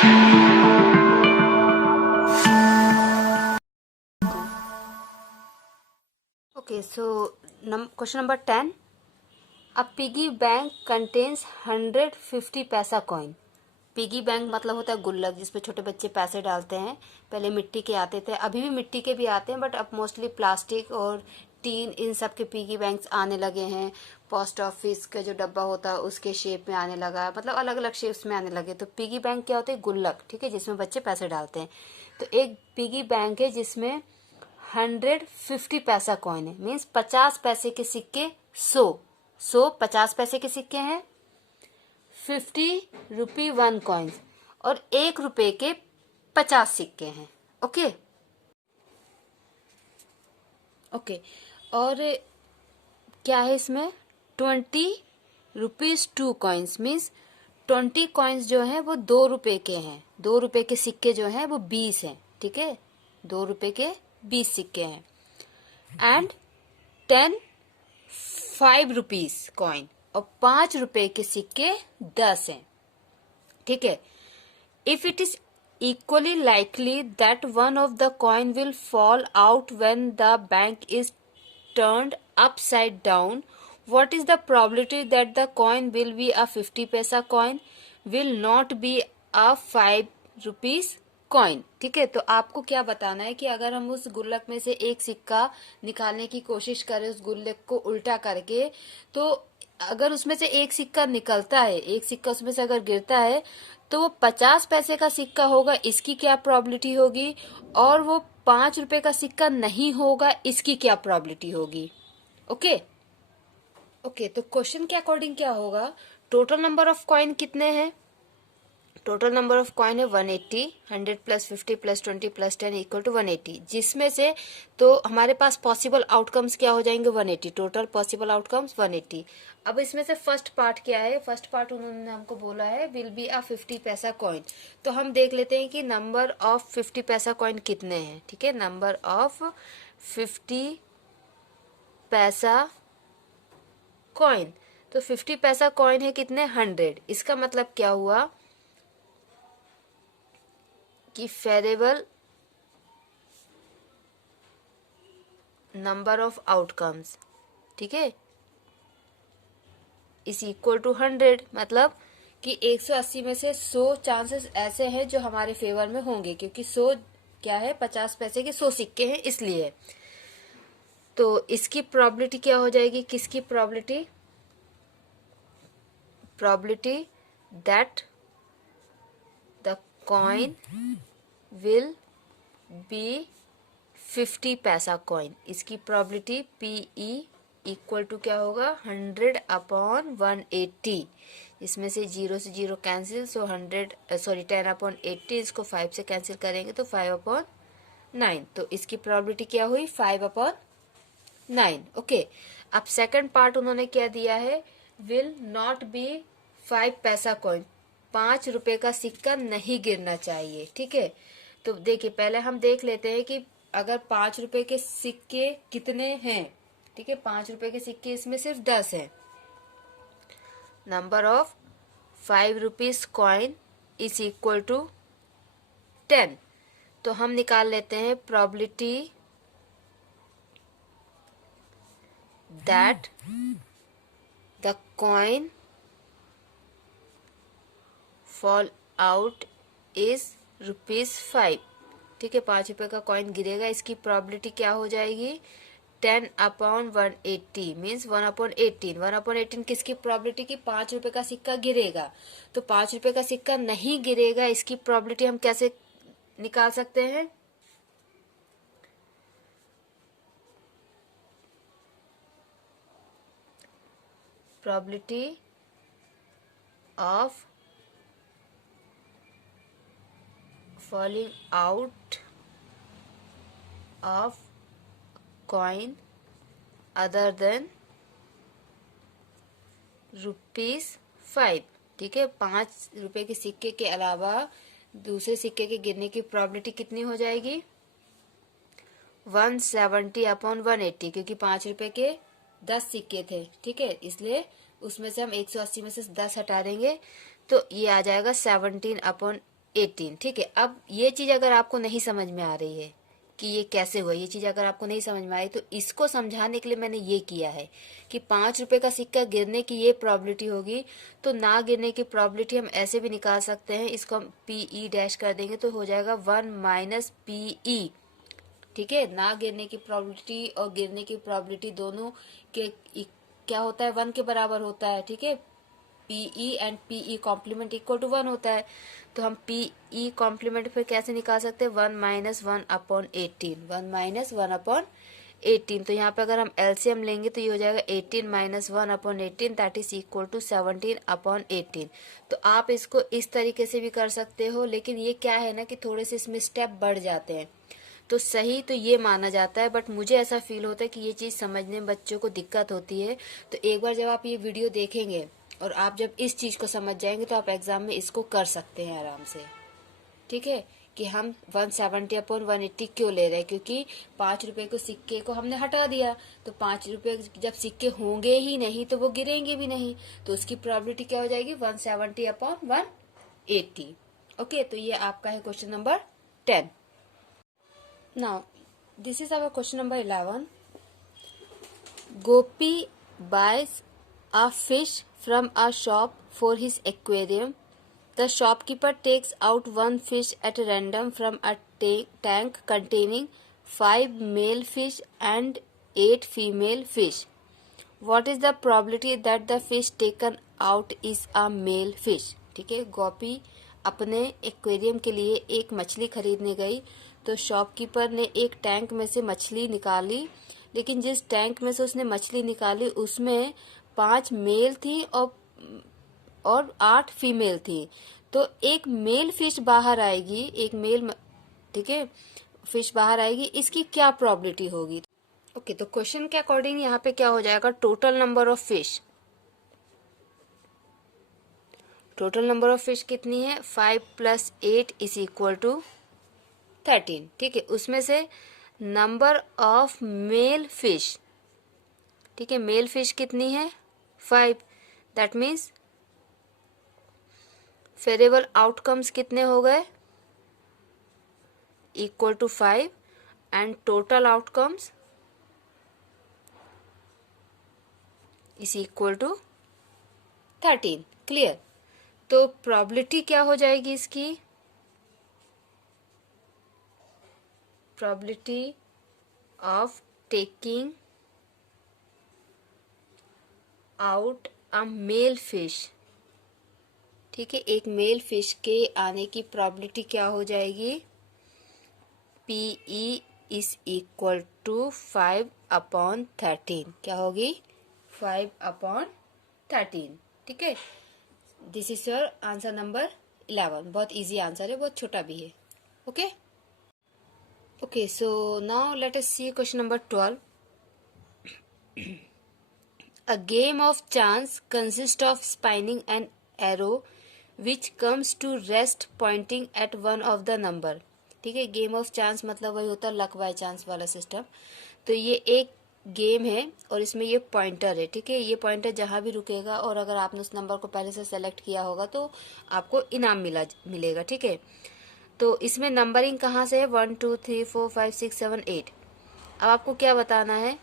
Okay, so question number 10. A piggy bank contains 150 पैसा coin. Piggy bank मतलब होता है गुल्लक, जिसपे छोटे बच्चे पैसे डालते हैं। पहले मिट्टी के आते थे, अभी भी मिट्टी के भी आते हैं, बट अब मोस्टली प्लास्टिक और टीन इन सब के पिगी बैंक्स आने लगे हैं। पोस्ट ऑफिस का जो डब्बा होता है उसके शेप में आने लगा है, मतलब अलग अलग शेप्स में आने लगे। तो पिगी बैंक क्या होता है? गुल्लक, ठीक है, जिसमें बच्चे पैसे डालते हैं। तो एक पिगी बैंक है जिसमें 150 पैसा कॉइन है, मीन्स 50 पैसे के सिक्के 100 50 पैसे के सिक्के हैं, 50 रुपी 1 कॉइन्स, और 1 रुपए के 50 सिक्के हैं। ओके ओके और क्या है इसमें? 20 रुपीज 2 कॉइन्स, मीन्स 20 कॉइन्स जो हैं वो 2 रुपए के हैं। 2 रुपए के सिक्के जो हैं वो 20 हैं, ठीक है, 2 रुपए के 20 सिक्के हैं। एंड 10 5 रुपीज कॉइन, और 5 रुपए के सिक्के 10 हैं, ठीक है। If it is equally likely that one of the coin will fall out when the bank is turned upside down, what is the probability that the coin will be a 50 paisa coin, will not be a 5 rupees coin? ठीक है, तो आपको क्या बताना है कि अगर हम उस गुल्लक में से एक सिक्का निकालने की कोशिश करें उस गुल्लक को उल्टा करके, तो अगर उसमें से एक सिक्का निकलता है, एक सिक्का उसमें से अगर गिरता है, तो वो 50 पैसे का सिक्का होगा, इसकी क्या प्रोबेबिलिटी होगी, और वो 5 रुपए का सिक्का नहीं होगा, इसकी क्या प्रोबेबिलिटी होगी। ओके ओके तो क्वेश्चन के अकॉर्डिंग क्या होगा? टोटल नंबर ऑफ कॉइन कितने हैं? टोटल नंबर ऑफ कॉइन है 180, 100 plus 50 plus 20 plus 10 equal to 180, जिसमें से तो हमारे पास पॉसिबल आउटकम्स क्या हो जाएंगे? 180, टोटल पॉसिबल आउटकम्स 180। अब इसमें से फर्स्ट पार्ट क्या है? फर्स्ट पार्ट उन्होंने हमको बोला है विल बी अ 50 पैसा कॉइन। तो हम देख लेते हैं कि नंबर ऑफ 50 पैसा कॉइन कितने हैं, ठीक है। नंबर ऑफ 50 पैसा कॉइन, तो 50 पैसा कॉइन है कितने? 100। इसका मतलब क्या हुआ कि फेरेबल नंबर ऑफ आउटकम्स, ठीक है, इज इक्वल टू 100, मतलब कि 180 में से 100 चांसेस ऐसे हैं जो हमारे फेवर में होंगे, क्योंकि 100 क्या है? 50 पैसे के 100 सिक्के हैं, इसलिए। तो इसकी प्रोबेबिलिटी क्या हो जाएगी? किसकी probability? Probability that the coin will be 50 पैसा कॉइन, इसकी प्रोबेबिलिटी PE इक्वल टू क्या होगा? 100/180। इसमें से 0 से 0 कैंसिल, सो 10/80, इसको 5 से कैंसिल करेंगे तो 5/9। तो इसकी प्रोबेबिलिटी क्या हुई? 5/9। ओके, अब सेकंड पार्ट उन्होंने क्या दिया है? विल नॉट बी 5 पैसा कॉइन, 5 रुपए का सिक्का नहीं गिरना चाहिए, ठीक है। तो देखिए, पहले हम देख लेते हैं कि अगर 5 रुपए के सिक्के कितने हैं, ठीक है। 5 रुपए के सिक्के इसमें सिर्फ 10 हैं। Number of 5 rupees coin is equal to 10। तो हम निकाल लेते हैं probability that the coin fall out is ₹5, ठीक है। 5 रुपए का कॉइन गिरेगा, इसकी प्रोबेबिलिटी क्या हो जाएगी? 10/180, मीन्स 1/18। 1/18 किसकी प्रोबेबिलिटी की? 5 रुपए का सिक्का गिरेगा। तो 5 रुपए का सिक्का नहीं गिरेगा, इसकी प्रोबेबिलिटी हम कैसे निकाल सकते हैं? Probability of falling out of coin other than ₹5, ठीक है। 5 रुपए के सिक्के के अलावा दूसरे सिक्के के गिरने की प्रोबेबिलिटी कितनी हो जाएगी? 170/180, क्योंकि 5 रुपए के 10 सिक्के थे, ठीक है, इसलिए उसमें से हम 180 में से 10 हटा देंगे, तो ये आ जाएगा 17 18। ठीक है, अब ये चीज अगर आपको नहीं समझ में आ रही है कि ये कैसे हुआ, ये चीज अगर आपको नहीं समझ में आई, तो इसको समझाने के लिए मैंने ये किया है कि 5 रुपए का सिक्का गिरने की ये प्रॉबिलिटी होगी, तो ना गिरने की प्रॉबिलिटी हम ऐसे भी निकाल सकते हैं, इसको हम पीई डैश कर देंगे तो हो जाएगा 1 माइनस पीई। ठीक है, ना गिरने की प्रॉबिलिटी और गिरने की प्रॉबिलिटी दोनों के क्या होता है, 1 के बराबर होता है। ठीक है, PE and PE complement equal to 1 होता है, तो हम पीई कॉम्प्लीमेंट फिर कैसे निकाल सकते हैं, 1 माइनस 1/18, 1 माइनस 1/18। तो यहाँ पे अगर हम एलसीएम लेंगे तो ये हो जाएगा 18 minus 1/18, that is equal to 17/18। तो आप इसको इस तरीके से भी कर सकते हो, लेकिन ये क्या है ना कि थोड़े से इसमें स्टेप बढ़ जाते हैं। तो सही तो ये माना जाता है, बट मुझे ऐसा फील होता है कि ये चीज समझने में बच्चों को दिक्कत होती है। तो एक बार जब आप ये वीडियो देखेंगे और आप जब इस चीज को समझ जाएंगे तो आप एग्जाम में इसको कर सकते हैं आराम से। ठीक है, कि हम 170/180 क्यों ले रहे हैं, क्योंकि 5 रुपए को सिक्के को हमने हटा दिया, तो 5 रुपए जब सिक्के होंगे ही नहीं तो वो गिरेंगे भी नहीं, तो उसकी प्रोबेबिलिटी क्या हो जाएगी, 170/180। ओके, तो ये आपका है question number 10। Now, this is our question number 11. Gopi buys a fish from a shop for his aquarium. The shopkeeper takes out one fish at random from a tank containing 5 male fish and 8 female fish. What is the probability that the fish taken out is a male fish? ठीक है, गोपी अपने aquarium के लिए एक मछली खरीदने गई, तो शॉपकीपर ने एक टैंक में से मछली निकाली, लेकिन जिस टैंक में से उसने मछली निकाली उसमें 5 मेल थी और 8 फीमेल थी। तो एक मेल फिश बाहर आएगी, एक मेल, ठीक है, फिश बाहर आएगी, इसकी क्या प्रोबेबिलिटी होगी। ओके, तो क्वेश्चन के अकॉर्डिंग यहाँ पे क्या हो जाएगा, total number of fish, total number of fish कितनी है, 5 + 8 इज इक्वल टू 13। ठीक है, उसमें से नंबर ऑफ मेल फिश, ठीक है, मेल फिश कितनी है, 5, दैट मीन्स फेरेबल आउटकम्स कितने हो गए, equal to 5, and total outcomes is equal to 13। Clear. तो प्रोबेबिलिटी क्या हो जाएगी इसकी, probability of taking out a male fish, ठीक है, एक मेल फिश के आने की प्रोबेबिलिटी क्या हो जाएगी, पीई इज इक्वल टू 5/13, क्या होगी, 5/13। ठीक है, this is your answer number 11। बहुत इजी आंसर है, बहुत छोटा भी है। Okay okay, so now let us see question number 12। A game of chance consists of spinning an arrow which comes to rest pointing at one of the number। ठीक है, game of chance मतलब वही होता है luck by chance वाला system. तो ये एक गेम है और इसमें ये पॉइंटर है। ठीक है, ये पॉइंटर जहां भी रुकेगा और अगर आपने उस नंबर को पहले से सेलेक्ट किया होगा तो आपको इनाम मिलेगा। ठीक है, तो इसमें नंबरिंग कहाँ से है, 1 2 3 4 5 6 7 8। अब आपको क्या बताना है,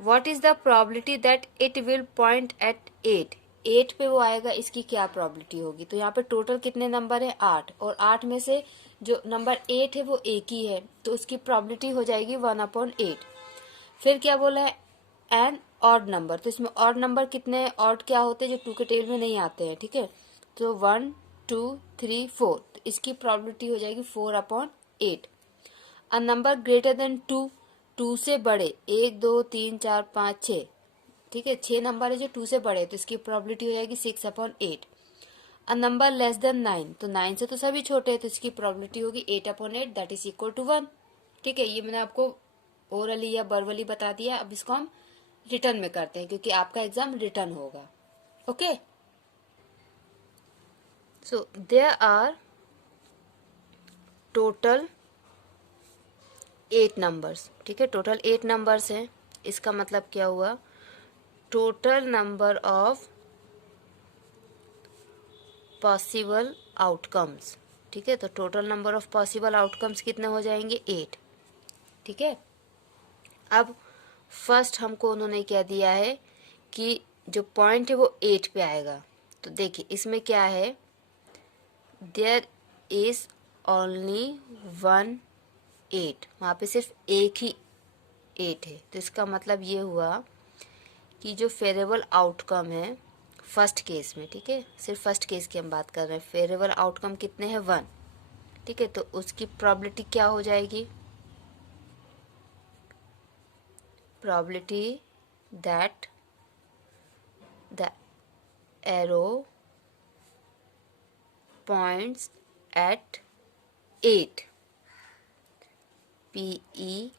What is the probability that it will point at 8? 8 पे वो आएगा, इसकी क्या प्रोबेबिलिटी होगी। तो यहाँ पे टोटल कितने नंबर है, 8, और 8 में से जो नंबर 8 है वो एक ही है, तो उसकी प्रोबेबिलिटी हो जाएगी 1/8। फिर क्या बोला है, एन ऑड नंबर, तो इसमें ऑड नंबर कितने हैं, ऑड क्या होते हैं, जो 2 के टेबल में नहीं आते हैं। ठीक है, तो 1 2 3 4, तो इसकी प्रोबेबिलिटी हो जाएगी 4/8। अ नंबर ग्रेटर देन 2, 2 से बड़े, 1 2 3 4 5 6, ठीक है, 6 नंबर है जो 2 से बड़े, तो इसकी प्रोबेबिलिटी हो जाएगी 6/8। अ नंबर लेस देन 9, तो 9 से तो सभी छोटे हैं, तो इसकी प्रोबेबिलिटी होगी 8/8, दैट इज इक्वल टू 1। ठीक है, ये मैंने आपको ओरली या वर्बली बता दिया। अब इसको हम रिटर्न में करते हैं क्योंकि आपका एग्जाम रिटर्न होगा। Okay, so there are total 8 numbers. ठीक है, टोटल 8 नंबर्स हैं। इसका मतलब क्या हुआ, total number of possible outcomes, ठीक है, तो total number of possible outcomes कितने हो जाएंगे 8। ठीक है, अब फर्स्ट हमको उन्होंने क्या दिया है कि जो पॉइंट है वो 8 पे आएगा। तो देखिए इसमें क्या है, देयर इज ओनली 1 8, वहाँ पे सिर्फ एक ही 8 है। तो इसका मतलब ये हुआ कि जो फेवरेबल आउटकम है फर्स्ट केस में, ठीक है, सिर्फ फर्स्ट केस की हम बात कर रहे हैं, फेवरेबल आउटकम कितने हैं 1। ठीक है, तो उसकी प्रोबेबिलिटी क्या हो जाएगी, probability that the arrow points at 8, PE,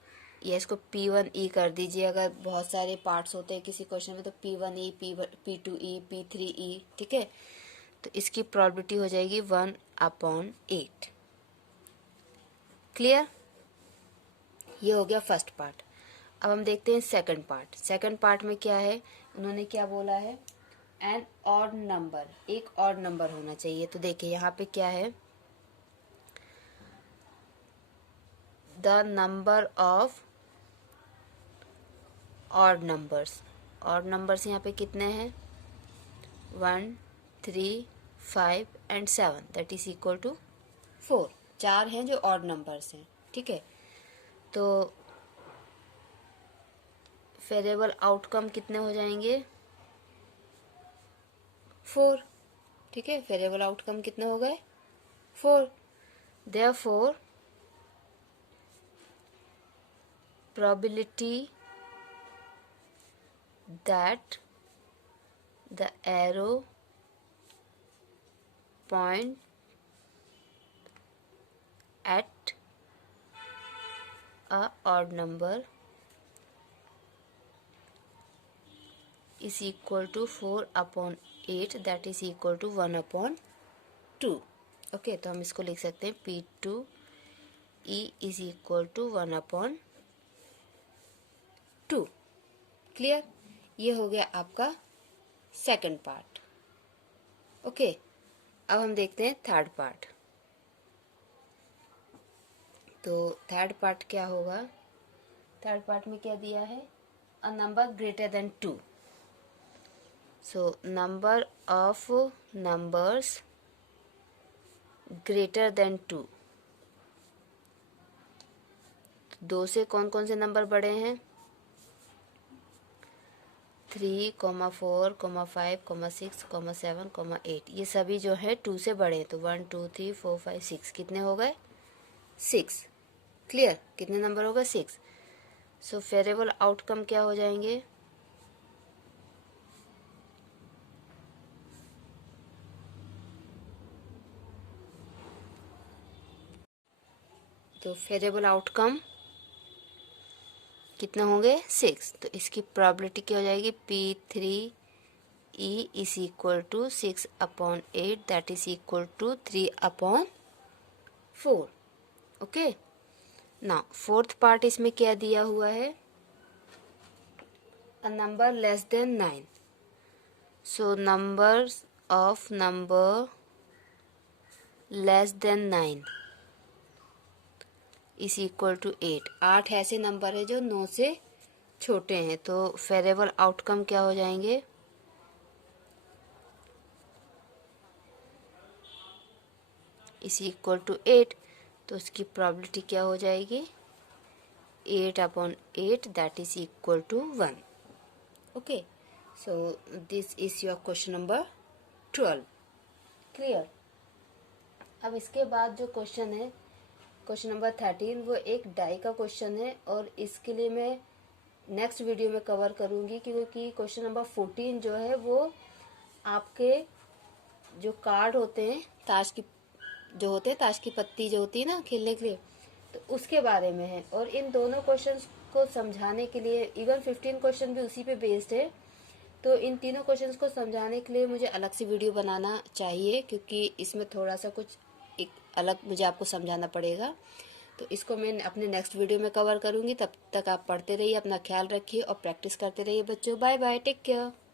या इसको P1E कर दीजिए। अगर बहुत सारे पार्ट्स होते हैं किसी क्वेश्चन में तो P1E, P2E, P3E, ठीक है, तो इसकी प्रोबेबिलिटी हो जाएगी 1/8। क्लियर, ये हो गया फर्स्ट पार्ट। अब हम देखते हैं सेकंड पार्ट। सेकंड पार्ट में क्या है, उन्होंने क्या बोला है, एन ऑड नंबर, एक ऑड नंबर होना चाहिए। तो देखिए यहाँ पे क्या है, the number of odd numbers. Odd numbers यहाँ पे कितने हैं 1, 3, 5 and 7, that is equal to 4। 4 हैं जो ऑड नंबर्स हैं। ठीक है, तो फेवरेबल आउटकम कितने हो जाएंगे 4। ठीक है, फेवरेबल आउटकम कितने हो गए 4। Therefore probability that the arrow point at a odd number is equal to 4/8, that is equal to 1/2। Okay, तो हम इसको लिख सकते हैं P2E is equal to 1/2। Clear, ये हो गया आपका सेकंड पार्ट। ओके, अब हम देखते हैं थर्ड पार्ट। तो थर्ड पार्ट क्या होगा, थर्ड पार्ट में क्या दिया है, a number greater than 2। So number of numbers greater than 2। 2 से कौन कौन से नंबर बड़े हैं 3, 4, 5, 6, 7, 8, ये सभी जो है 2 से बड़े हैं। तो 1, 2, 3, 4, 5, 6 कितने हो गए 6। क्लियर, कितने नंबर हो गए 6। सो फेवरेबल आउटकम क्या हो जाएंगे, तो फेवरेबल आउटकम कितने होंगे 6। तो इसकी प्रोबेबिलिटी क्या हो जाएगी P3E is equal to 6/8, that is equal to 3/4। Okay, ना फोर्थ पार्ट इसमें क्या दिया हुआ है, a number less than 9। So numbers of number less than 9 is equal to 8। 8 ऐसे नंबर है जो 9 से छोटे हैं। तो फेवरेबल आउटकम क्या हो जाएंगे, इज इक्वल टू 8। तो उसकी प्रोबेबिलिटी क्या हो जाएगी 8/8, that is equal to 1। Okay, so this is your question number 12। Clear, अब इसके बाद जो क्वेश्चन है क्वेश्चन नंबर 13, वो एक डाई का क्वेश्चन है और इसके लिए मैं नेक्स्ट वीडियो में कवर करूंगी, क्योंकि क्वेश्चन नंबर 14 जो है वो आपके जो कार्ड होते हैं ताश की, जो होते हैं ताश की पत्ती जो होती है ना खेलने के लिए, तो उसके बारे में है। और इन दोनों क्वेश्चंस को समझाने के लिए, इवन 15 क्वेश्चन भी उसी पे बेस्ड है, तो इन तीनों क्वेश्चंस को समझाने के लिए मुझे अलग से वीडियो बनाना चाहिए, क्योंकि इसमें थोड़ा सा कुछ एक अलग मुझे आपको समझाना पड़ेगा। तो इसको मैं अपने नेक्स्ट वीडियो में कवर करूंगी। तब तक आप पढ़ते रहिए, अपना ख्याल रखिए और प्रैक्टिस करते रहिए बच्चों। Bye bye, take care.